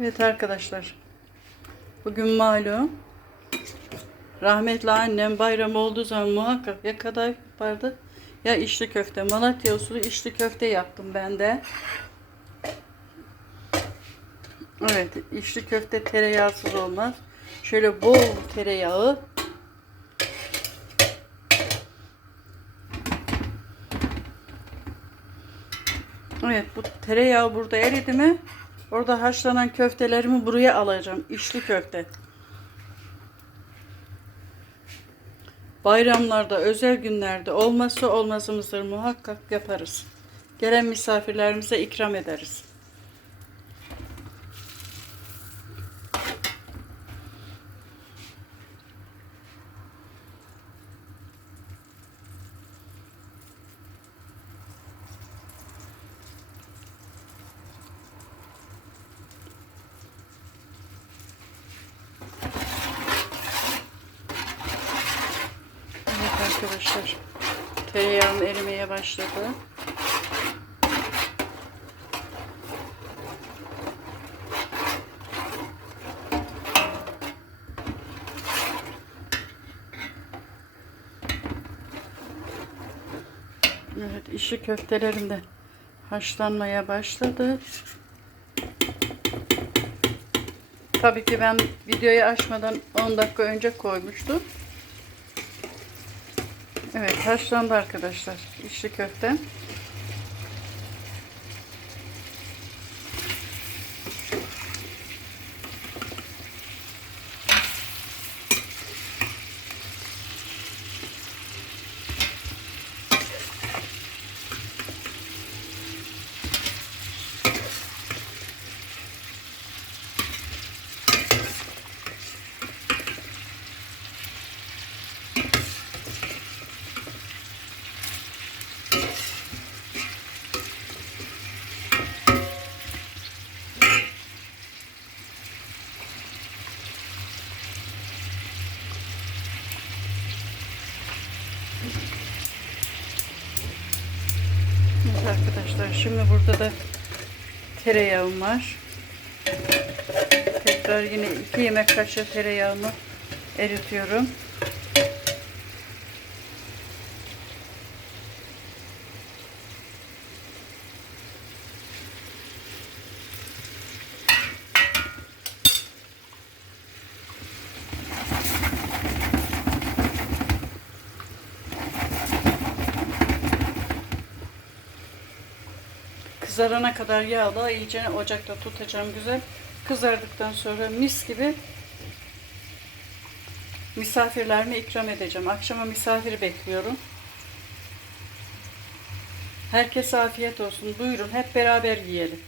Evet arkadaşlar. Bugün malum. Rahmetli annem bayram olduğu zaman muhakkak ya kadayıf yapardı ya içli köfte. Malatya usulü içli köfte yaptım ben de. Evet içli köfte tereyağsız olmaz. Şöyle bol tereyağı. Evet bu tereyağı burada eridi mi? Orada haşlanan köftelerimi buraya alacağım. İçli köfte. Bayramlarda, özel günlerde olmazsa olmazımızdır muhakkak yaparız. Gelen misafirlerimize ikram ederiz. Evet arkadaşlar. Tereyağım erimeye başladı. Evet, işi köftelerim de haşlanmaya başladı. Tabii ki ben videoyu açmadan 10 dakika önce koymuştum. Evet haşlandı arkadaşlar içli köfte. Evet arkadaşlar şimdi burada da tereyağım var. Tekrar yine 2 yemek kaşığı tereyağımı eritiyorum. Kızarana kadar yağla iyice ocakta tutacağım güzel. Kızardıktan sonra mis gibi misafirlerime ikram edeceğim. Akşama misafir bekliyorum. Herkese afiyet olsun. Buyurun hep beraber yiyelim.